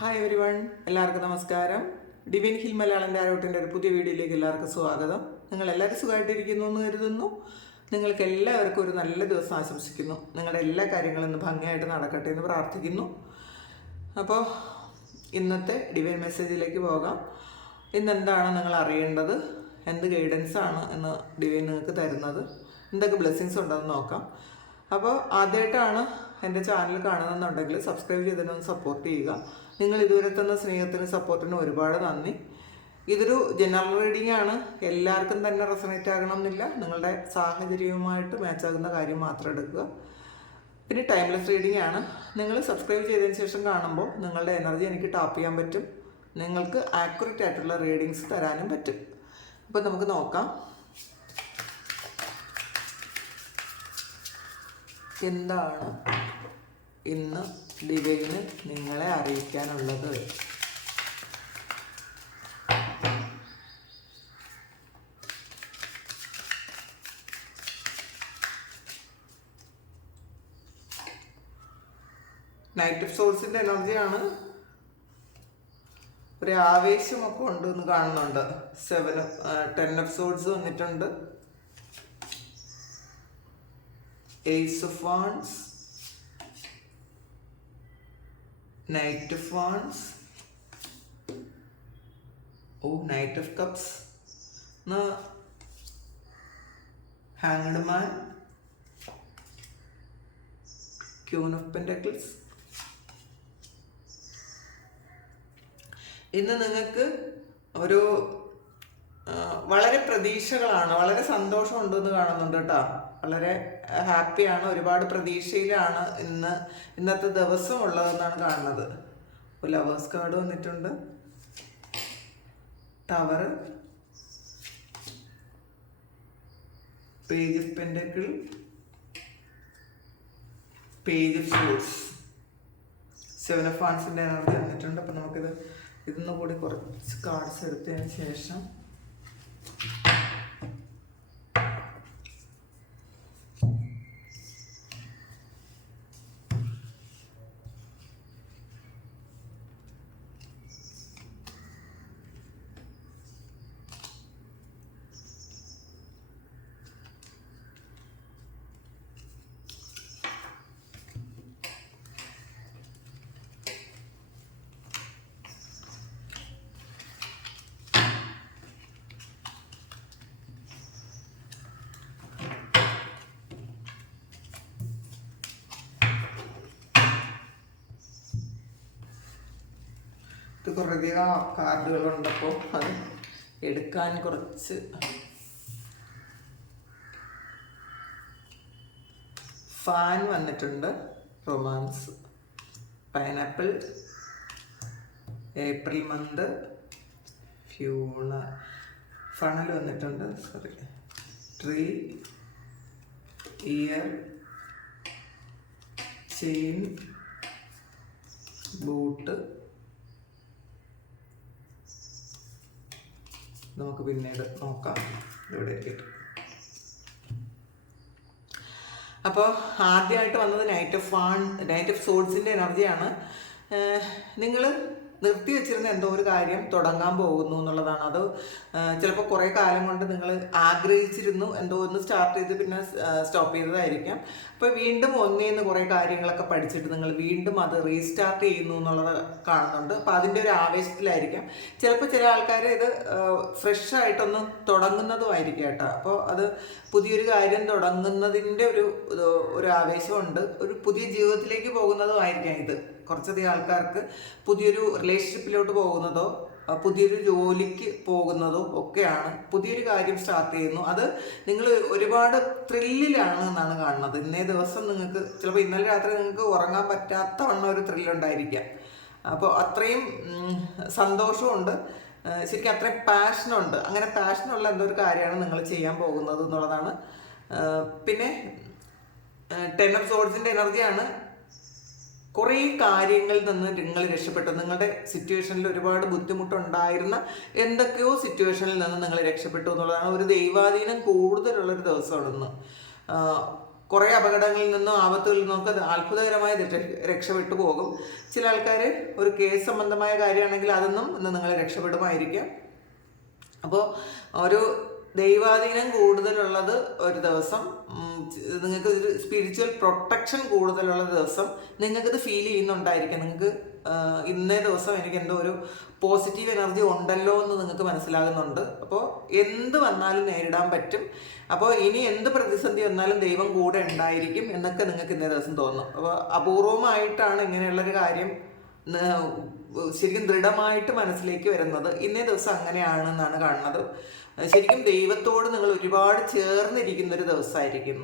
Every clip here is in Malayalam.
ഹായ് എവരി വൺ, എല്ലാവർക്കും നമസ്കാരം. ഡിവൈൻ ഹിൽ മലയാളം ടാരോട്ടിൻ്റെ ഒരു പുതിയ വീഡിയോയിലേക്ക് എല്ലാവർക്കും സ്വാഗതം. നിങ്ങളെല്ലാവരും സുഖമായിട്ടിരിക്കുന്നു എന്ന് കരുതുന്നു. നിങ്ങൾക്ക് എല്ലാവർക്കും ഒരു നല്ല ദിവസം ആശംസിക്കുന്നു. നിങ്ങളുടെ എല്ലാ കാര്യങ്ങളും ഇന്ന് ഭംഗിയായിട്ട് നടക്കട്ടെ എന്ന് പ്രാർത്ഥിക്കുന്നു. അപ്പോൾ ഇന്നത്തെ ഡിവൈൻ മെസ്സേജിലേക്ക് പോകാം. ഇന്നെന്താണ് നിങ്ങൾ അറിയേണ്ടത്, എന്ത് ഗൈഡൻസ് ആണ് എന്ന് ഡിവൈൻ നിങ്ങൾക്ക് തരുന്നത്, എന്തൊക്കെ ബ്ലെസ്സിങ്സ് ഉണ്ടെന്ന് നോക്കാം. അപ്പോൾ ആദ്യമായിട്ടാണ് എൻ്റെ ചാനൽ കാണുന്നുണ്ടെങ്കിൽ സബ്സ്ക്രൈബ് ചെയ്തിട്ടൊന്ന് സപ്പോർട്ട് ചെയ്യുക. നിങ്ങൾ ഇതുവരെ തന്ന സ്നേഹത്തിനും സപ്പോർട്ടിനും ഒരുപാട് നന്ദി. ഇതൊരു ജനറൽ റീഡിംഗ് ആണ്, എല്ലാവർക്കും തന്നെ റെസണേറ്റ് ആകണം എന്നില്ല. നിങ്ങളുടെ സാഹചര്യവുമായിട്ട് മാച്ചാകുന്ന കാര്യം മാത്രം എടുക്കുക. പിന്നെ ടൈംലെസ് റീഡിംഗ് ആണ്. നിങ്ങൾ സബ്സ്ക്രൈബ് ചെയ്തതിന് ശേഷം കാണുമ്പോൾ നിങ്ങളുടെ എനർജി എനിക്ക് ടാപ്പ് ചെയ്യാൻ പറ്റും, നിങ്ങൾക്ക് ആക്യുറേറ്റ് ആയിട്ടുള്ള റീഡിങ്സ് തരാനും പറ്റും. അപ്പോൾ നമുക്ക് നോക്കാം എന്താണ് ഇന്ന് ഡിവൈന് നിങ്ങളെ അറിയിക്കാനുള്ളത്. നൈറ്റ് ഓഫ് സോൾസിന്റെ എനർജിയാണ്. ഒരു ആവേശമൊക്കെ ഉണ്ടെന്ന് കാണുന്നുണ്ട്. 10 ഓഫ് സോൾസ് വന്നിട്ടുണ്ട്. Ace of Wands, Knight of Wands, Knight of Cups, Hanged Man, Queen of Pentacles. ഇന്ന് നിങ്ങൾക്ക് ഒരു വളരെ പ്രതീക്ഷകളാണ്, വളരെ സന്തോഷമുണ്ടെന്ന് കാണുന്നുണ്ട് കേട്ടോ. വളരെ ഹാപ്പിയാണ്, ഒരുപാട് പ്രതീക്ഷയിലാണ് ഇന്നത്തെ ദിവസം ഉള്ളതെന്നാണ് കാണുന്നത്. ഒരു ലവേഴ്സ് കാർഡ് വന്നിട്ടുണ്ട്, tower, page of pentacle, page of swords, 7 of വാൻസിന്റെ എനർജി വന്നിട്ടുണ്ട്. അപ്പം ഇതൊന്നും കൂടി കുറച്ച് കാർഡ്സ് എടുത്തതിന് ശേഷം കുറേയധികം കാർഡുകളുണ്ടപ്പോൾ അത് എടുക്കാൻ കുറച്ച് ഫാൻ വന്നിട്ടുണ്ട്, romance, pineapple, April month, funnel വന്നിട്ടുണ്ട്, ട്രീ, ഇയർ, ചെയിൻ, ബൂട്ട്. നമുക്ക് പിന്നീട് നോക്കാം ഇവിടെ കിട്ടും. അപ്പോൾ ആദ്യമായിട്ട് വന്നത് നൈറ്റ് ഓഫ് സോൾസിൻ്റെ എനർജിയാണ്. നിങ്ങൾ നിർത്തി വെച്ചിരുന്ന എന്തോ ഒരു കാര്യം തുടങ്ങാൻ പോകുന്നു എന്നുള്ളതാണ്. അത് ചിലപ്പോൾ കുറേ കാലം കൊണ്ട് നിങ്ങൾ ആഗ്രഹിച്ചിരുന്നു, എന്തോ ഒന്ന് സ്റ്റാർട്ട് ചെയ്ത് പിന്നെ സ്റ്റോപ്പ് ചെയ്തതായിരിക്കാം. അപ്പോൾ വീണ്ടും ഒന്നേന്ന് കുറേ കാര്യങ്ങളൊക്കെ പഠിച്ചിട്ട് നിങ്ങൾ വീണ്ടും അത് റീസ്റ്റാർട്ട് ചെയ്യുന്നു എന്നുള്ളത് കാണുന്നുണ്ട്. അപ്പോൾ അതിൻ്റെ ഒരു ആവേശത്തിലായിരിക്കാം. ചിലപ്പോൾ ചില ആൾക്കാർ ഇത് ഫ്രഷ് ആയിട്ടൊന്ന് തുടങ്ങുന്നതുമായിരിക്കും കേട്ടോ. അപ്പോൾ അത് പുതിയൊരു കാര്യം തുടങ്ങുന്നതിൻ്റെ ഒരു ആവേശമുണ്ട്. ഒരു പുതിയ ജീവിതത്തിലേക്ക് പോകുന്നതുമായിരിക്കാം ഇത്. കുറച്ചധികം ആൾക്കാർക്ക് പുതിയൊരു റിലേഷൻഷിപ്പിലോട്ട് പോകുന്നതോ പുതിയൊരു ജോലിക്ക് പോകുന്നതോ ഒക്കെയാണ്. പുതിയൊരു കാര്യം സ്റ്റാർട്ട് ചെയ്യുന്നു, അത് നിങ്ങൾ ഒരുപാട് ത്രില്ലിലാണ് എന്നാണ് കാണുന്നത്. ഇന്നേ ദിവസം നിങ്ങൾക്ക് ചിലപ്പോൾ ഇന്നലെ രാത്രി നിങ്ങൾക്ക് ഉറങ്ങാൻ പറ്റാത്ത വണ്ണം ഒരു ത്രില്ലുണ്ടായിരിക്കാം. അപ്പോൾ അത്രയും സന്തോഷമുണ്ട്, ശരിക്കും അത്രയും പാഷനുണ്ട്. അങ്ങനെ പാഷനുള്ള എന്തോ ഒരു കാര്യമാണ് നിങ്ങൾ ചെയ്യാൻ പോകുന്നത് എന്നുള്ളതാണ്. പിന്നെ 10 ഓഫ് സോൾസിൻ്റെ എനർജിയാണ്. കുറേ കാര്യങ്ങളിൽ നിന്ന് നിങ്ങൾ രക്ഷപ്പെട്ടു. നിങ്ങളുടെ സിറ്റുവേഷനിൽ ഒരുപാട് ബുദ്ധിമുട്ടുണ്ടായിരുന്ന എന്തൊക്കെയോ സിറ്റുവേഷനിൽ നിന്ന് നിങ്ങൾ രക്ഷപ്പെട്ടു എന്നുള്ളതാണ്. ഒരു ദൈവാധീനം കൂടുതലുള്ളൊരു ദിവസമാണെന്ന്. കുറേ അപകടങ്ങളിൽ നിന്നും ആപത്തുകളിൽ നിന്നൊക്കെ അത്ഭുതകരമായി രക്ഷപ്പെട്ടു പോകും. ചില ആൾക്കാർ ഒരു കേസ് സംബന്ധമായ കാര്യമാണെങ്കിൽ അതൊന്നും ഇന്ന് നിങ്ങൾ രക്ഷപ്പെടുമായിരിക്കാം. അപ്പോൾ ഒരു ദൈവാധീനം കൂടുതലുള്ളത് ഒരു ദിവസം, നിങ്ങൾക്ക് ഒരു സ്പിരിച്വൽ പ്രൊട്ടക്ഷൻ കൂടുതലുള്ള ദിവസം നിങ്ങൾക്കിത് ഫീൽ ചെയ്യുന്നുണ്ടായിരിക്കാം. നിങ്ങൾക്ക് ഇന്നേ ദിവസം എനിക്ക് എന്തോ ഒരു പോസിറ്റീവ് എനർജി ഉണ്ടല്ലോ എന്ന് നിങ്ങൾക്ക് മനസ്സിലാകുന്നുണ്ട്. അപ്പോൾ എന്ത് വന്നാലും നേരിടാൻ പറ്റും. അപ്പോൾ ഇനി എന്ത് പ്രതിസന്ധി വന്നാലും ദൈവം കൂടെ ഉണ്ടായിരിക്കും എന്നൊക്കെ നിങ്ങൾക്ക് ഇന്നേ ദിവസം തോന്നും. അപ്പോൾ അപൂർവമായിട്ടാണ് ഇങ്ങനെയുള്ളൊരു കാര്യം ശരിക്കും ദൃഢമായിട്ട് മനസ്സിലേക്ക് വരുന്നത്. ഇന്നേ ദിവസം അങ്ങനെയാണെന്നാണ് കാണുന്നത്. ശരിക്കും ദൈവത്തോട് നിങ്ങൾ ഒരുപാട് ചേർന്നിരിക്കുന്നൊരു ദിവസമായിരിക്കും.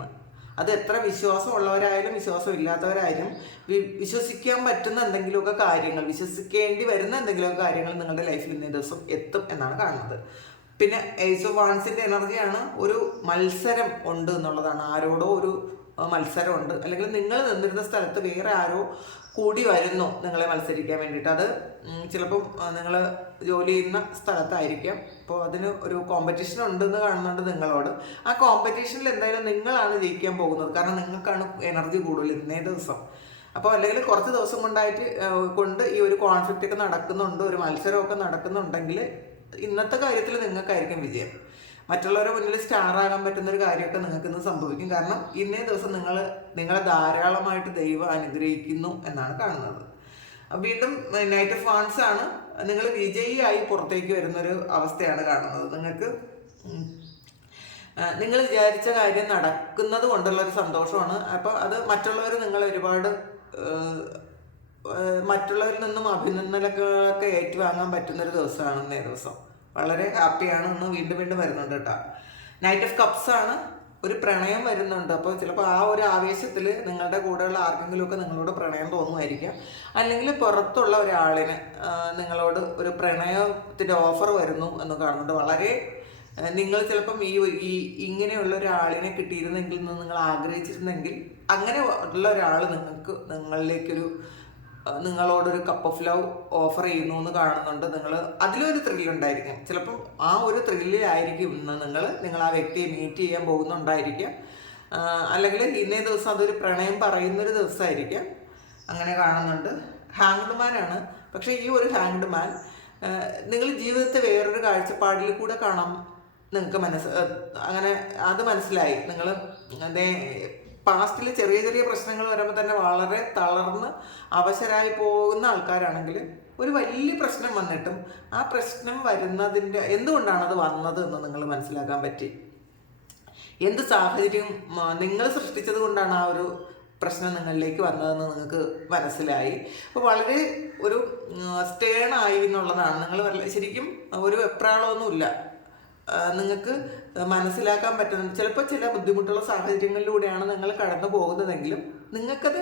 അത് എത്ര വിശ്വാസമുള്ളവരായാലും വിശ്വാസം ഇല്ലാത്തവരായാലും വിശ്വസിക്കാൻ പറ്റുന്ന എന്തെങ്കിലുമൊക്കെ കാര്യങ്ങൾ, വിശ്വസിക്കേണ്ടി വരുന്ന എന്തെങ്കിലുമൊക്കെ കാര്യങ്ങൾ നിങ്ങളുടെ ലൈഫിൽ ഇന്നേ ദിവസം എത്തും എന്നാണ് കാണുന്നത്. പിന്നെ ഏസ് ഓഫ് വാൻസിൻ്റെ എനർജിയാണ് ഒരു മത്സരം ഉണ്ട് എന്നുള്ളതാണ്. ആരോടോ ഒരു മത്സരമുണ്ട്, അല്ലെങ്കിൽ നിങ്ങൾ നിന്നിരുന്ന സ്ഥലത്ത് വേറെ ആരോ കൂടി വരുന്നു നിങ്ങളെ മത്സരിക്കാൻ വേണ്ടിയിട്ട്. അത് ചിലപ്പം നിങ്ങൾ ജോലി ചെയ്യുന്ന സ്ഥലത്തായിരിക്കാം. അപ്പോൾ അതിന് ഒരു കോമ്പറ്റീഷൻ ഉണ്ടെന്ന് കാണുന്നുണ്ട് നിങ്ങളോട്. ആ കോമ്പറ്റീഷനിൽ എന്തായാലും നിങ്ങളാണ് ജയിക്കാൻ പോകുന്നത്. കാരണം നിങ്ങൾക്കാണ് എനർജി കൂടുതൽ ഇന്നേ ദിവസം. അപ്പോൾ അല്ലെങ്കിൽ കുറച്ച് ദിവസം കൊണ്ട് ഈ ഒരു കോൺഫ്ലിക്റ്റ് ഒക്കെ നടക്കുന്നുണ്ട്, ഒരു മത്സരമൊക്കെ നടക്കുന്നുണ്ടെങ്കിൽ ഇന്നത്തെ കാര്യത്തിൽ നിങ്ങൾക്കായിരിക്കും വിജയം. മറ്റുള്ളവരുടെ മുന്നിൽ സ്റ്റാറാകാൻ പറ്റുന്നൊരു കാര്യമൊക്കെ നിങ്ങൾക്ക് ഇന്ന് സംഭവിക്കും. കാരണം ഇന്നേ ദിവസം നിങ്ങളെ ധാരാളമായിട്ട് ദൈവം അനുഗ്രഹിക്കുന്നു എന്നാണ് കാണുന്നത്. വീണ്ടും നൈറ്റ് ഓഫ് വാൻസ് ആണ്. നിങ്ങൾ വിജയിയായി പുറത്തേക്ക് വരുന്നൊരു അവസ്ഥയാണ് കാണുന്നത്. നിങ്ങൾ വിചാരിച്ച കാര്യം നടക്കുന്നത് കൊണ്ടുള്ളൊരു സന്തോഷമാണ്. അപ്പോൾ അത് നിങ്ങളെ ഒരുപാട് മറ്റുള്ളവരിൽ നിന്നും അഭിനന്ദനങ്ങളൊക്കെ ഏറ്റുവാങ്ങാൻ പറ്റുന്നൊരു ദിവസമാണ് ഇന്നേ ദിവസം. വളരെ ഹാപ്പിയാണ്. ഇന്ന് വീണ്ടും വരുന്നുണ്ട് കേട്ടോ. നൈറ്റ് ഓഫ് കപ്സ് ആണ്. ഒരു പ്രണയം വരുന്നുണ്ട്. അപ്പോൾ ചിലപ്പോൾ ആ ഒരു ആവേശത്തിൽ നിങ്ങളുടെ കൂടെയുള്ള ആർക്കെങ്കിലുമൊക്കെ നിങ്ങളോട് പ്രണയം തോന്നുമായിരിക്കാം. അല്ലെങ്കിൽ പുറത്തുള്ള ഒരാളിന് നിങ്ങളോട് ഒരു പ്രണയത്തിൻ്റെ ഓഫർ വരുന്നു എന്ന് കാണുന്നുണ്ട്. വളരെ നിങ്ങൾ ചിലപ്പം ഇങ്ങനെയുള്ള ഒരാളിനെ കിട്ടിയിരുന്നെങ്കിൽ നിങ്ങൾ ആഗ്രഹിച്ചിരുന്നെങ്കിൽ അങ്ങനെ ഉള്ള ഒരാൾ നിങ്ങളോടൊരു കപ്പ് ഓഫ് ലവ് ഓഫർ ചെയ്യുന്നു എന്ന് കാണുന്നുണ്ട്. അതിലൊരു ത്രില്ലുണ്ടായിരിക്കും. ചിലപ്പം ആ ഒരു ത്രില്ലിലായിരിക്കും ഇന്ന് നിങ്ങൾ ആ വ്യക്തിയെ മീറ്റ് ചെയ്യാൻ പോകുന്നുണ്ടായിരിക്കാം. അല്ലെങ്കിൽ ഇന്നേ ദിവസം അതൊരു പ്രണയം പറയുന്നൊരു ദിവസമായിരിക്കാം. അങ്ങനെ കാണുന്നുണ്ട്. ഹാങ്ഡ് മാനാണ്. പക്ഷേ ഈ ഒരു ഹാങ്ഡ് മാൻ നിങ്ങൾ ജീവിതത്തെ വേറൊരു കാഴ്ചപ്പാടിൽ കൂടെ കാണാം. നിങ്ങൾക്ക് അങ്ങനെ അത് മനസ്സിലായി. നിങ്ങൾ പാസ്റ്റിൽ ചെറിയ പ്രശ്നങ്ങൾ വരുമ്പോൾ തന്നെ വളരെ തളർന്ന് അവശരായി പോകുന്ന ആൾക്കാരാണെങ്കിൽ ഒരു വലിയ പ്രശ്നം വന്നിട്ടും ആ പ്രശ്നം വരുന്നതിൻ്റെ എന്തുകൊണ്ടാണത് വന്നത് എന്ന് നിങ്ങൾ മനസ്സിലാക്കാൻ പറ്റി. എന്ത് സാഹചര്യം നിങ്ങൾ സൃഷ്ടിച്ചത് കൊണ്ടാണ് ആ ഒരു പ്രശ്നം നിങ്ങളിലേക്ക് വന്നതെന്ന് നിങ്ങൾക്ക് മനസ്സിലായി. അപ്പോൾ വളരെ ഒരു സ്റ്റേണായി എന്നുള്ളതാണ്. നിങ്ങൾ ശരിക്കും ഒരു വെപ്രാളമൊന്നുമില്ല. നിങ്ങൾക്ക് മനസ്സിലാക്കാൻ പറ്റുന്ന ചിലപ്പോൾ ചില ബുദ്ധിമുട്ടുള്ള സാഹചര്യങ്ങളിലൂടെയാണ് നിങ്ങൾ കടന്നു പോകുന്നതെങ്കിലും നിങ്ങൾക്കത്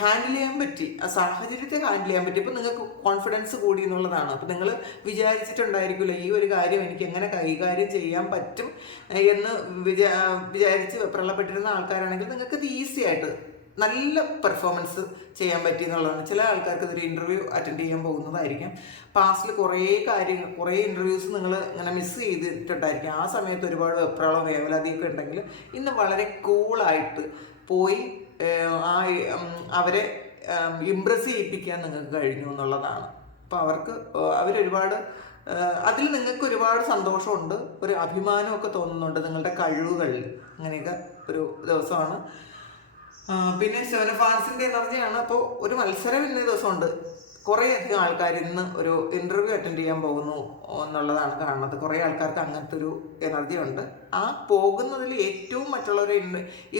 ഹാൻഡിൽ ചെയ്യാൻ പറ്റി. ആ സാഹചര്യത്തെ ഹാൻഡിൽ ചെയ്യാൻ പറ്റി. ഇപ്പം നിങ്ങൾക്ക് കോൺഫിഡൻസ് കൂടി എന്നുള്ളതാണ്. അപ്പം നിങ്ങൾ വിചാരിച്ചിട്ടുണ്ടായിരിക്കില്ല ഈ ഒരു കാര്യം എനിക്ക് എങ്ങനെ കൈകാര്യം ചെയ്യാൻ പറ്റും എന്ന് വിചാരിച്ച് വെപ്രളപ്പെട്ടിരുന്ന ആൾക്കാരാണെങ്കിൽ നിങ്ങൾക്കത് ഈസി ആയിട്ട് നല്ല പെർഫോമൻസ് ചെയ്യാൻ പറ്റി എന്നുള്ളതാണ്. ചില ആൾക്കാർക്ക് ഇതൊരു ഇൻ്റർവ്യൂ അറ്റൻഡ് ചെയ്യാൻ പോകുന്നതായിരിക്കും. പാസ്റ്റിൽ കുറേ ഇൻ്റർവ്യൂസ് നിങ്ങൾ ഇങ്ങനെ മിസ് ചെയ്തിട്ടുണ്ടായിരിക്കും. ആ സമയത്ത് ഒരുപാട് വെപ്രാളോ വേവലാതിയൊക്കെ ഉണ്ടെങ്കിൽ ഇന്ന് വളരെ കൂളായിട്ട് പോയി അവരെ ഇംപ്രസ് ചെയ്യിപ്പിക്കാൻ നിങ്ങൾക്ക് കഴിഞ്ഞു എന്നുള്ളതാണ്. അപ്പോൾ അവരൊരുപാട് അതിൽ നിങ്ങൾക്ക് ഒരുപാട് സന്തോഷമുണ്ട്, ഒരു അഭിമാനമൊക്കെ തോന്നുന്നുണ്ട് നിങ്ങളുടെ കഴിവുകളിൽ. അങ്ങനെയൊക്കെ ഒരു ദിവസമാണ്. പിന്നെ സെവൻ ഓഫ് വാൻസിൻ്റെ എനർജിയാണ്. അപ്പോൾ ഒരു മത്സരം ഇന്നേ ദിവസമുണ്ട്. കുറേയധികം ആൾക്കാർ ഇന്ന് ഒരു ഇൻ്റർവ്യൂ അറ്റൻഡ് ചെയ്യാൻ പോകുന്നു എന്നുള്ളതാണ് കാണുന്നത്. കുറേ ആൾക്കാർക്ക് അങ്ങനത്തെ ഒരു എനർജി ഉണ്ട്. ആ പോകുന്നതിൽ ഏറ്റവും മറ്റുള്ളവരെ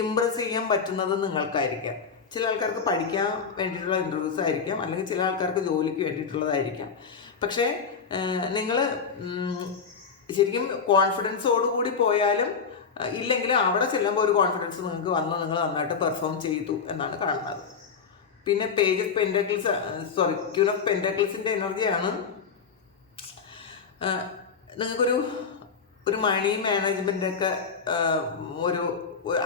ഇംപ്രസ് ചെയ്യാൻ പറ്റുന്നത് നിങ്ങൾക്കായിരിക്കാം. ചില ആൾക്കാർക്ക് പഠിക്കാൻ വേണ്ടിയിട്ടുള്ള ഇൻ്റർവ്യൂസ് ആയിരിക്കാം, അല്ലെങ്കിൽ ചില ആൾക്കാർക്ക് ജോലിക്ക് വേണ്ടിയിട്ടുള്ളതായിരിക്കാം. പക്ഷേ നിങ്ങൾ ശരിക്കും കോൺഫിഡൻസോടുകൂടി പോയാലും ഇല്ലെങ്കിലും അവിടെ ചെല്ലുമ്പോൾ ഒരു കോൺഫിഡൻസ് നിങ്ങൾക്ക് വന്ന് നിങ്ങൾ നന്നായിട്ട് പെർഫോം ചെയ്തു എന്നാണ് കാണുന്നത്. പിന്നെ പേജ് ഓഫ് പെൻറ്റാക്കിൾസ് ക്യൂൻ ഓഫ് പെൻറ്റാക്കിൾസിൻ്റെ എനർജിയാണ്. നിങ്ങൾക്കൊരു മണി മാനേജ്മെൻ്റൊക്കെ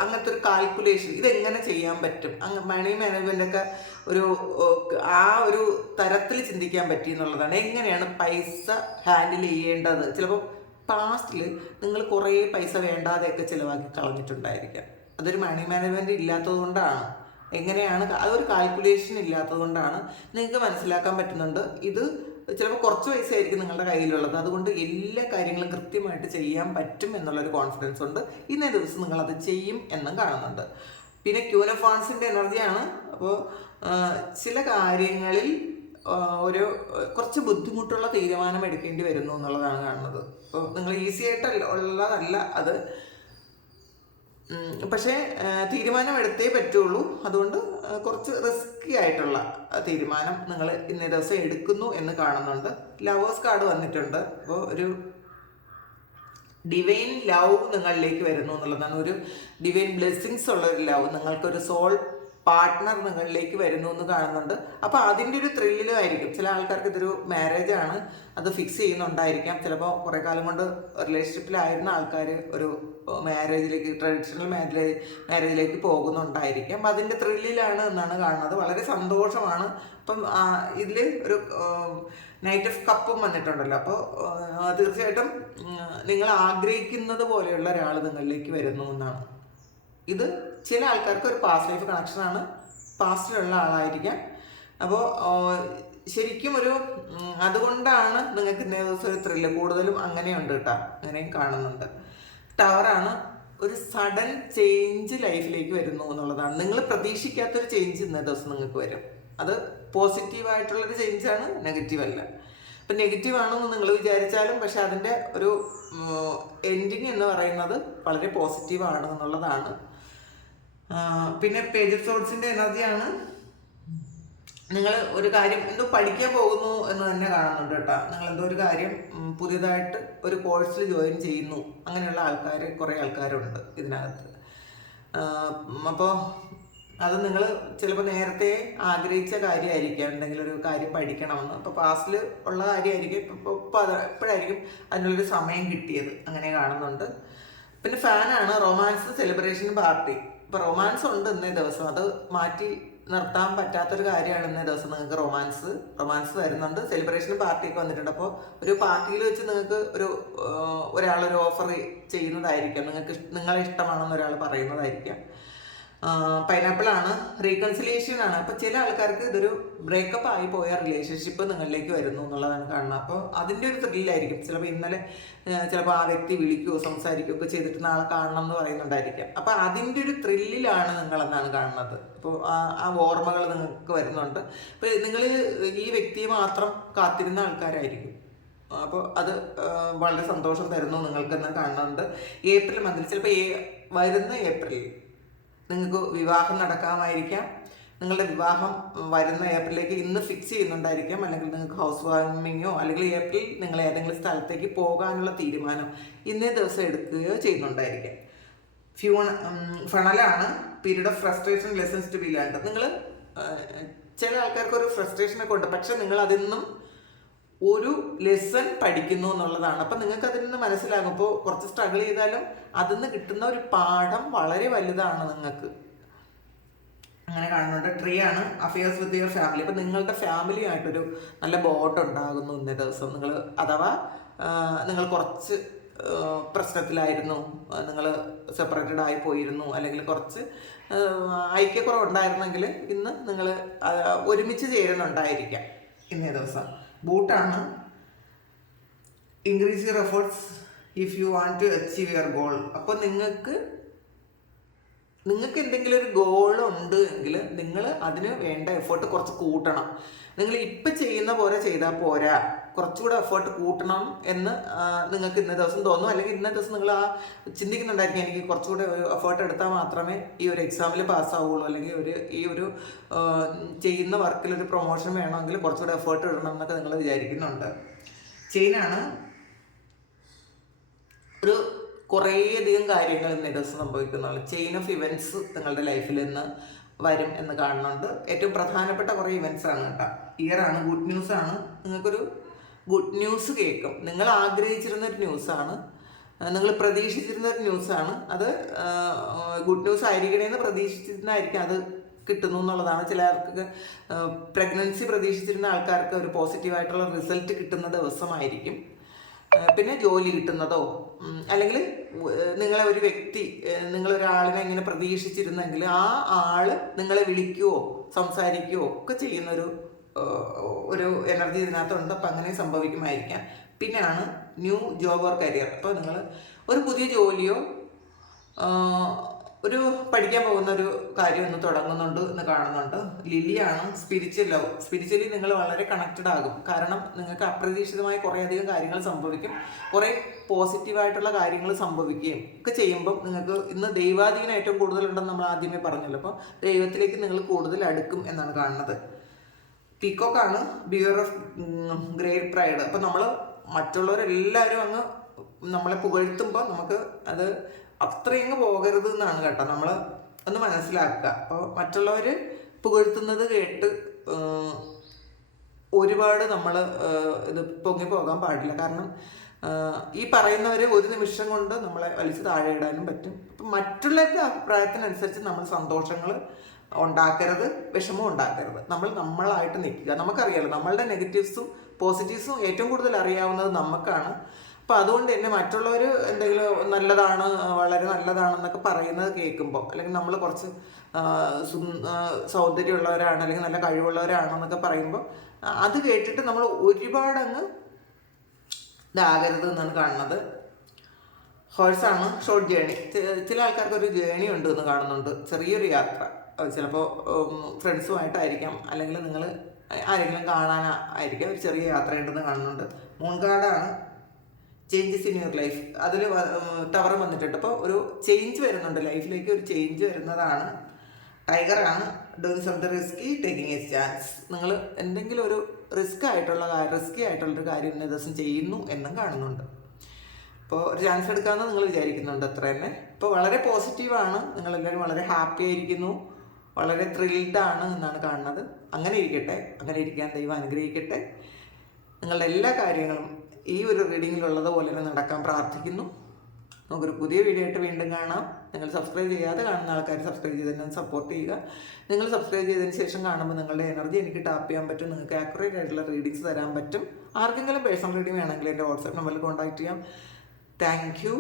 അങ്ങനത്തെ ഒരു കാൽക്കുലേഷൻ ഇതെങ്ങനെ ചെയ്യാൻ പറ്റും, മണി മാനേജ്മെൻ്റൊക്കെ ഒരു തരത്തിൽ ചിന്തിക്കാൻ പറ്റി എന്നുള്ളതാണ്. എങ്ങനെയാണ് പൈസ ഹാൻഡിൽ ചെയ്യേണ്ടത്. ചിലപ്പോൾ പാസ്റ്റിൽ നിങ്ങൾ കുറേ പൈസ വേണ്ടാതെയൊക്കെ ചിലവാക്കി കളഞ്ഞിട്ടുണ്ടായിരിക്കാം. അതൊരു മണി മാനേജ്മെൻറ്റ് ഇല്ലാത്തത് കൊണ്ടാണ്. എങ്ങനെയാണ് അതൊരു കാൽക്കുലേഷൻ ഇല്ലാത്തത് കൊണ്ടാണ്. നിങ്ങൾക്ക് മനസ്സിലാക്കാൻ പറ്റുന്നുണ്ട്. ഇത് ചിലപ്പോൾ കുറച്ച് പൈസയായിരിക്കും നിങ്ങളുടെ കയ്യിലുള്ളത്, അതുകൊണ്ട് എല്ലാ കാര്യങ്ങളും കൃത്യമായിട്ട് ചെയ്യാൻ പറ്റും എന്നുള്ളൊരു കോൺഫിഡൻസ് ഉണ്ട്. ഇന്നേ ദിവസം നിങ്ങളത് ചെയ്യും എന്നും കാണുന്നുണ്ട്. പിന്നെ ക്യൂനഫോൺസിൻ്റെ എനർജിയാണ്. അപ്പോൾ ചില കാര്യങ്ങളിൽ ഒരു കുറച്ച് ബുദ്ധിമുട്ടുള്ള തീരുമാനം എടുക്കേണ്ടി വരുന്നു എന്നുള്ളതാണ് കാണുന്നത്. അപ്പോൾ നിങ്ങൾ ഈസി ആയിട്ട് ഉള്ളതല്ല അത്, പക്ഷേ തീരുമാനം എടുത്തേ പറ്റുള്ളൂ. അതുകൊണ്ട് കുറച്ച് റിസ്കി ആയിട്ടുള്ള തീരുമാനം നിങ്ങൾ ഇന്നേ ദിവസം എടുക്കുന്നു എന്ന് കാണുന്നുണ്ട്. ലവേഴ്സ് കാർഡ് വന്നിട്ടുണ്ട്. അപ്പോൾ ഒരു ഡിവൈൻ ലവ് നിങ്ങളിലേക്ക് വരുന്നു എന്നുള്ളതാണ്. ഒരു ഡിവൈൻ ബ്ലെസ്സിങ്സ് ഉള്ള ഒരു ലവ്, നിങ്ങൾക്കൊരു സോൾ പാർട്ട്ണർ നിങ്ങളിലേക്ക് വരുന്നു എന്ന് കാണുന്നുണ്ട്. അപ്പോൾ അതിൻ്റെ ഒരു ത്രില്ലിലായിരിക്കും. ചില ആൾക്കാർക്ക് ഇതൊരു മാരേജാണ്, അത് ഫിക്സ് ചെയ്യുന്നുണ്ടായിരിക്കാം. ചിലപ്പോൾ കുറേ കാലം കൊണ്ട് റിലേഷൻഷിപ്പിലായിരുന്ന ആൾക്കാർ ഒരു മാരേജിലേക്ക്, ട്രഡീഷണൽ മാരേജിലേക്ക് പോകുന്നുണ്ടായിരിക്കാം. അപ്പം അതിൻ്റെ ത്രില്ലിലാണ് എന്നാണ് കാണുന്നത്. വളരെ സന്തോഷമാണ്. അപ്പം ഇതിൽ ഒരു നൈറ്റ് ഓഫ് കപ്പും വന്നിട്ടുണ്ടല്ലോ. അപ്പോൾ തീർച്ചയായിട്ടും നിങ്ങൾ ആഗ്രഹിക്കുന്നത് പോലെയുള്ള ഒരാൾ നിങ്ങളിലേക്ക് വരുന്നു എന്നാണ്. ഇത് ചില ആൾക്കാർക്ക് ഒരു പാസ്റ്റ് ലൈഫ് കണക്ഷനാണ്, പാസ്റ്റിലുള്ള ആളായിരിക്കാം. അപ്പോൾ ശരിക്കും ഒരു അതുകൊണ്ടാണ് നിങ്ങൾക്ക് ഇന്നേ ദിവസം ഒരു ത്രില്ല് കൂടുതലും അങ്ങനെയുണ്ട് കേട്ടോ, അങ്ങനെയും കാണുന്നുണ്ട്. ടവറാണ്. ഒരു സഡൻ ചേഞ്ച് ലൈഫിലേക്ക് വരുന്നു എന്നുള്ളതാണ്. നിങ്ങൾ പ്രതീക്ഷിക്കാത്തൊരു ചേഞ്ച് ഇന്നേ ദിവസം നിങ്ങൾക്ക് വരും. അത് പോസിറ്റീവായിട്ടുള്ളൊരു ചേഞ്ചാണ്, നെഗറ്റീവ് അല്ല. ഇപ്പം നെഗറ്റീവ് ആണെന്ന് നിങ്ങൾ വിചാരിച്ചാലും പക്ഷെ അതിൻ്റെ ഒരു എൻഡിങ് എന്ന് പറയുന്നത് വളരെ പോസിറ്റീവാണ് എന്നുള്ളതാണ്. പിന്നെ പേജ് ഓഫ് സോർഡ്സിൻ്റെ എനർജിയാണ്. നിങ്ങൾ ഒരു കാര്യം എന്തോ പഠിക്കാൻ പോകുന്നു എന്ന് തന്നെ കാണുന്നുണ്ട് കേട്ടോ. നിങ്ങൾ എന്തോ ഒരു കാര്യം പുതിയതായിട്ട് ഒരു കോഴ്സിൽ ജോയിൻ ചെയ്യുന്നു, അങ്ങനെയുള്ള ആൾക്കാർ കുറേ ആൾക്കാരുണ്ട് ഇതിനകത്ത്. അപ്പോൾ അത് നിങ്ങൾ ചിലപ്പോൾ നേരത്തെ ആഗ്രഹിച്ച കാര്യമായിരിക്കാം, എന്തെങ്കിലും ഒരു കാര്യം പഠിക്കണമെന്ന്. അപ്പോൾ പാസ്റ്റിൽ ഉള്ള കാര്യമായിരിക്കും, ഇപ്പോൾ എപ്പോഴായിരിക്കും അതിനുള്ളൊരു സമയം കിട്ടിയത്, അങ്ങനെ കാണുന്നുണ്ട്. പിന്നെ ഫാനാണ്. Romance, celebration, party. ഇപ്പോൾ റൊമാൻസ് ഉണ്ട് ഇന്നേ ദിവസം, അത് മാറ്റി നിർത്താൻ പറ്റാത്തൊരു കാര്യമാണ് ഇന്നേ ദിവസം. നിങ്ങൾക്ക് റൊമാൻസ് വരുന്നുണ്ട്. സെലിബ്രേഷനും പാർട്ടിയൊക്കെ വന്നിട്ടുണ്ട്. അപ്പോൾ ഒരു പാർട്ടിയിൽ വെച്ച് നിങ്ങൾക്ക് ഒരാളൊരു ഓഫർ ചെയ്യുന്നതായിരിക്കാം, നിങ്ങളെ ഇഷ്ടമാണെന്ന് ഒരാൾ പറയുന്നതായിരിക്കാം. പൈനാപ്പിളാണ്. റീകൺസിലിയേഷൻ ആണ്. അപ്പോൾ ചില ആൾക്കാർക്ക് ഇതൊരു ബ്രേക്കപ്പ് ആയി പോയ റിലേഷൻഷിപ്പ് നിങ്ങളിലേക്ക് വരുന്നു എന്നുള്ളതാണ് കാണുന്നത്. അപ്പോൾ അതിൻ്റെ ഒരു ത്രില്ലായിരിക്കും. ചിലപ്പോൾ ഇന്നലെ ചിലപ്പോൾ ആ വ്യക്തി വിളിക്കുകയോ സംസാരിക്കുകയോ ഒക്കെ ചെയ്തിട്ട് നാളെ കാണണം എന്ന് പറയുന്നുണ്ടായിരിക്കാം. അപ്പോൾ അതിൻ്റെ ഒരു ത്രില്ലിലാണ് നിങ്ങളെന്നാണ് കാണുന്നത്. അപ്പോൾ ആ ഓർമ്മകൾ നിങ്ങൾക്ക് വരുന്നുണ്ട്. അപ്പോൾ നിങ്ങൾ ഈ വ്യക്തിയെ മാത്രം കാത്തിരുന്ന ആൾക്കാരായിരിക്കും. അപ്പോൾ അത് വളരെ സന്തോഷം തരുന്നു നിങ്ങൾക്കെന്ന് കാണുന്നുണ്ട്. ഏപ്രിൽ മന്തിൽ ചിലപ്പോൾ വരുന്ന ഏപ്രിലിൽ നിങ്ങൾക്ക് വിവാഹം നടക്കാമായിരിക്കാം. നിങ്ങളുടെ വിവാഹം വരുന്ന ഏപ്രിലേക്ക് ഇന്ന് ഫിക്സ് ചെയ്യുന്നുണ്ടായിരിക്കാം. അല്ലെങ്കിൽ നിങ്ങൾക്ക് ഹൗസ് വാമിങ്ങോ അല്ലെങ്കിൽ ഏപ്രിൽ നിങ്ങൾ ഏതെങ്കിലും സ്ഥലത്തേക്ക് പോകാനുള്ള തീരുമാനം ഇന്നേ ദിവസം എടുക്കുകയോ ചെയ്യുന്നുണ്ടായിരിക്കാം. ഫണലാണ്. Period of frustration, lessons to be learned. നിങ്ങൾ ചില ആൾക്കാർക്ക് ഒരു ഫ്രസ്ട്രേഷനൊക്കെ ഉണ്ട്, പക്ഷെ നിങ്ങൾ അതിൽ നിന്നും ഒരു ലെസൺ പഠിക്കുന്നു എന്നുള്ളതാണ്. അപ്പം നിങ്ങൾക്ക് അതിൽ നിന്ന് മനസ്സിലാകും. ഇപ്പോൾ കുറച്ച് സ്ട്രഗിൾ ചെയ്താലും അതിൽ നിന്ന് കിട്ടുന്ന ഒരു പാഠം വളരെ വലുതാണ് നിങ്ങൾക്ക്, അങ്ങനെ കാണുന്നുണ്ട്. ട്രീ ആണ്. Affairs with your family. ഇപ്പം നിങ്ങളുടെ ഫാമിലിയായിട്ടൊരു നല്ല ബോണ്ട് ഉണ്ടാകുന്നു ഇന്നേ ദിവസം. അഥവാ നിങ്ങൾ കുറച്ച് പ്രശ്നത്തിലായിരുന്നു, നിങ്ങൾ സെപ്പറേറ്റഡ് ആയി പോയിരുന്നു, അല്ലെങ്കിൽ കുറച്ച് ഐക്യക്കുറവുണ്ടായിരുന്നെങ്കിൽ ഇന്ന് നിങ്ങൾ ഒരുമിച്ച് ചേരുന്നുണ്ടായിരിക്കാം ഇന്നേ ദിവസം. ബൂട്ടാണ്. Increase your efforts if you want to achieve your goal. അപ്പോൾ നിങ്ങൾക്ക് എന്തെങ്കിലും ഒരു ഗോൾ ഉണ്ട് എങ്കിൽ നിങ്ങൾ അതിന് വേണ്ട എഫേർട്ട് കുറച്ച് കൂട്ടണം. നിങ്ങൾ ഇപ്പം ചെയ്യുന്ന പോലെ ചെയ്താൽ പോരാ, കുറച്ചുകൂടെ എഫേർട്ട് കൂട്ടണം എന്ന് നിങ്ങൾക്ക് ഇന്ന ദിവസം തോന്നും. അല്ലെങ്കിൽ ഇന്ന ദിവസം നിങ്ങൾ ചിന്തിക്കുന്നുണ്ടായിരിക്കും, എനിക്ക് കുറച്ചുകൂടെ എഫേർട്ട് എടുത്താൽ മാത്രമേ ഈ ഒരു എക്സാമിൽ പാസ്സാവുള്ളൂ, അല്ലെങ്കിൽ ഈ ഒരു ചെയ്യുന്ന വർക്കിൽ ഒരു പ്രൊമോഷൻ വേണമെങ്കിൽ കുറച്ചുകൂടെ എഫേർട്ട് ഇടണം എന്നൊക്കെ നിങ്ങൾ വിചാരിക്കുന്നുണ്ട്. ചെയിനാണ്. ഒരു കുറേയധികം കാര്യങ്ങൾ ഇന്നേ ദിവസം സംഭവിക്കുന്നുള്ളൂ. ചെയിൻ ഓഫ് ഇവൻറ്റ്സ് നിങ്ങളുടെ ലൈഫിൽ നിന്ന് വരും എന്ന് കാണുന്നുണ്ട്. ഏറ്റവും പ്രധാനപ്പെട്ട കുറേ ഇവൻറ്റ്സ് ആണ് കേട്ടോ. ഇയറാണ്. ഗുഡ് ന്യൂസാണ്. നിങ്ങൾക്കൊരു ഗുഡ് ന്യൂസ് കേൾക്കും. നിങ്ങൾ ആഗ്രഹിച്ചിരുന്നൊരു ന്യൂസാണ്, നിങ്ങൾ പ്രതീക്ഷിച്ചിരുന്നൊരു ന്യൂസാണ്. അത് ഗുഡ് ന്യൂസ് ആയിരിക്കണേന്ന് പ്രതീക്ഷിച്ചിരുന്നായിരിക്കും അത് കിട്ടുന്നു എന്നുള്ളതാണ്. ചിലർക്ക് പ്രഗ്നൻസി പ്രതീക്ഷിച്ചിരുന്ന ആൾക്കാർക്ക് ഒരു പോസിറ്റീവായിട്ടുള്ള റിസൾട്ട് കിട്ടുന്ന ദിവസമായിരിക്കും. പിന്നെ ജോലി കിട്ടുന്നതോ അല്ലെങ്കിൽ നിങ്ങളെ ഒരു വ്യക്തി നിങ്ങളൊരാളിനെ ഇങ്ങനെ പ്രതീക്ഷിച്ചിരുന്നെങ്കിൽ ആ ആള് നിങ്ങളെ വിളിക്കുകയോ സംസാരിക്കുകയോ ഒക്കെ ചെയ്യുന്നൊരു ഒരു എനർജി ഇതിനകത്തുണ്ട്. അപ്പം അങ്ങനെ സംഭവിക്കുമായിരിക്കാം. പിന്നെയാണ് ന്യൂ ജോബ് ഓർ കരിയർ. അപ്പോൾ നിങ്ങൾ ഒരു പുതിയ ജോലിയോ ഒരു പഠിക്കാൻ പോകുന്ന ഒരു കാര്യം ഒന്ന് തുടങ്ങുന്നുണ്ട് എന്ന് കാണുന്നുണ്ട്. ലില്ലിയാണ് സ്പിരിച്വലി നിങ്ങൾ വളരെ കണക്റ്റഡ് ആകും. കാരണം നിങ്ങൾക്ക് അപ്രതീക്ഷിതമായി കുറേയധികം കാര്യങ്ങൾ സംഭവിക്കും. കുറേ പോസിറ്റീവായിട്ടുള്ള കാര്യങ്ങൾ സംഭവിക്കുകയും ഒക്കെ ചെയ്യുമ്പം നിങ്ങൾക്ക് ഇന്ന് ദൈവാധീനം ഏറ്റവും കൂടുതലുണ്ടെന്ന് നമ്മൾ ആദ്യമേ പറഞ്ഞല്ലോ. അപ്പോൾ ദൈവത്തിലേക്ക് നിങ്ങൾ കൂടുതൽ അടുക്കും എന്നാണ് കാണുന്നത്. പീക്കോക്കാണ് ബിയർ ഓഫ് ഗ്രേറ്റ് പ്രൈഡ്. അപ്പം നമ്മൾ മറ്റുള്ളവരെല്ലാവരും അങ്ങ് നമ്മളെ പുകഴ്ത്തുമ്പോൾ നമുക്ക് അത് അത്രയങ്ങ് പോകരുത് എന്നാണ് കേട്ടോ. നമ്മൾ ഒന്ന് മനസ്സിലാക്കുക. അപ്പോൾ മറ്റുള്ളവർ പുകഴ്ത്തുന്നത് കേട്ട് ഒരുപാട് നമ്മൾ ഇത് പൊങ്ങി പോകാൻ പാടില്ല. കാരണം ഈ പറയുന്നവർ ഒരു നിമിഷം കൊണ്ട് നമ്മളെ വലിച്ച് താഴെ ഇടാനും പറ്റും. അപ്പം മറ്റുള്ളവരുടെ അഭിപ്രായത്തിനനുസരിച്ച് നമ്മൾ സന്തോഷങ്ങൾ ഉണ്ടാക്കരുത്, വിഷമം ഉണ്ടാക്കരുത്. നമ്മളായിട്ട് നിൽക്കുക. നമുക്കറിയാലോ നമ്മളുടെ നെഗറ്റീവ്സും പോസിറ്റീവ്സും ഏറ്റവും കൂടുതൽ അറിയാവുന്നത് നമുക്കാണ്. അപ്പോൾ അതുകൊണ്ട് തന്നെ മറ്റുള്ളവർ എന്തെങ്കിലും നല്ലതാണ്, വളരെ നല്ലതാണെന്നൊക്കെ പറയുന്നത് കേൾക്കുമ്പോൾ, അല്ലെങ്കിൽ നമ്മൾ കുറച്ച് സൗന്ദര്യമുള്ളവരാണ് അല്ലെങ്കിൽ നല്ല കഴിവുള്ളവരാണെന്നൊക്കെ പറയുമ്പോൾ അത് കേട്ടിട്ട് നമ്മൾ ഒരുപാടങ്ങ് ഇതാകരുത് എന്നാണ് കാണുന്നത്. ഹോഴ്സാണ് ഷോർട്ട് ജേണി. ചില ആൾക്കാർക്ക് ഒരു ജേണി ഉണ്ട് എന്ന് കാണുന്നുണ്ട്, ചെറിയൊരു യാത്ര. ചിലപ്പോൾ ഫ്രണ്ട്സുമായിട്ടായിരിക്കാം, അല്ലെങ്കിൽ നിങ്ങൾ ആരെങ്കിലും കാണാനായിരിക്കാം, ഒരു ചെറിയ യാത്രയുണ്ടെന്ന് കാണുന്നുണ്ട്. മൂൺ കാർഡാണ് ചേഞ്ചസ് ഇൻ യുവർ ലൈഫ്. അതിൽ ടവർ വന്നിട്ടുണ്ട്. അപ്പോൾ ഒരു ചേഞ്ച് വരുന്നുണ്ട്, ലൈഫിലേക്ക് ഒരു ചേഞ്ച് വരുന്നതാണ്. ടൈഗറാണ് doing something risky taking a chance. നിങ്ങൾ എന്തെങ്കിലും ഒരു റിസ്കി ആയിട്ടുള്ളൊരു കാര്യം ഇന്ന ദിവസം ചെയ്യുന്നു എന്നും കാണുന്നുണ്ട്. അപ്പോൾ ഒരു ചാൻസ് എടുക്കാമെന്ന് നിങ്ങൾ വിചാരിക്കുന്നുണ്ട്, അത്ര തന്നെ. ഇപ്പോൾ വളരെ പോസിറ്റീവാണ്, നിങ്ങളെല്ലാവരും വളരെ ഹാപ്പി ആയിരിക്കുന്നു, വളരെ ത്രില്ഡാണ് എന്നാണ് കാണുന്നത്. അങ്ങനെ ഇരിക്കട്ടെ, അങ്ങനെ ഇരിക്കാൻ ദൈവം അനുഗ്രഹിക്കട്ടെ. നിങ്ങളുടെ എല്ലാ കാര്യങ്ങളും ഈ ഒരു റീഡിങ്ങിലുള്ളതുപോലെ തന്നെ നടക്കാൻ പ്രാർത്ഥിക്കുന്നു. നമുക്കൊരു പുതിയ വീഡിയോ ആയിട്ട് വീണ്ടും കാണാം. നിങ്ങൾ സബ്സ്ക്രൈബ് ചെയ്യാതെ കാണുന്ന ആൾക്കാർ സബ്സ്ക്രൈബ് ചെയ്ത് തന്നെ സപ്പോർട്ട് ചെയ്യുക. നിങ്ങൾ സബ്സ്ക്രൈബ് ചെയ്തതിന് ശേഷം കാണുമ്പോൾ നിങ്ങളുടെ എനർജി എനിക്ക് ടാപ്പ് ചെയ്യാൻ പറ്റും, നിങ്ങൾക്ക് ആക്യുറേറ്റ് ആയിട്ടുള്ള റീഡിങ്സ് തരാൻ പറ്റും. ആർക്കെങ്കിലും പേഴ്സണൽ റീഡിംഗ് വേണമെങ്കിൽ എൻ്റെ വാട്സാപ്പ് നമ്പറിൽ കോൺടാക്ട് ചെയ്യാം. Thank you.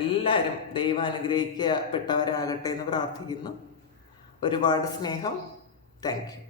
എല്ലാവരും ദൈവം അനുഗ്രഹിക്കപ്പെട്ടവരാകട്ടെ എന്ന് പ്രാർത്ഥിക്കുന്നു. ഒരുപാട് സ്നേഹം. Thank you.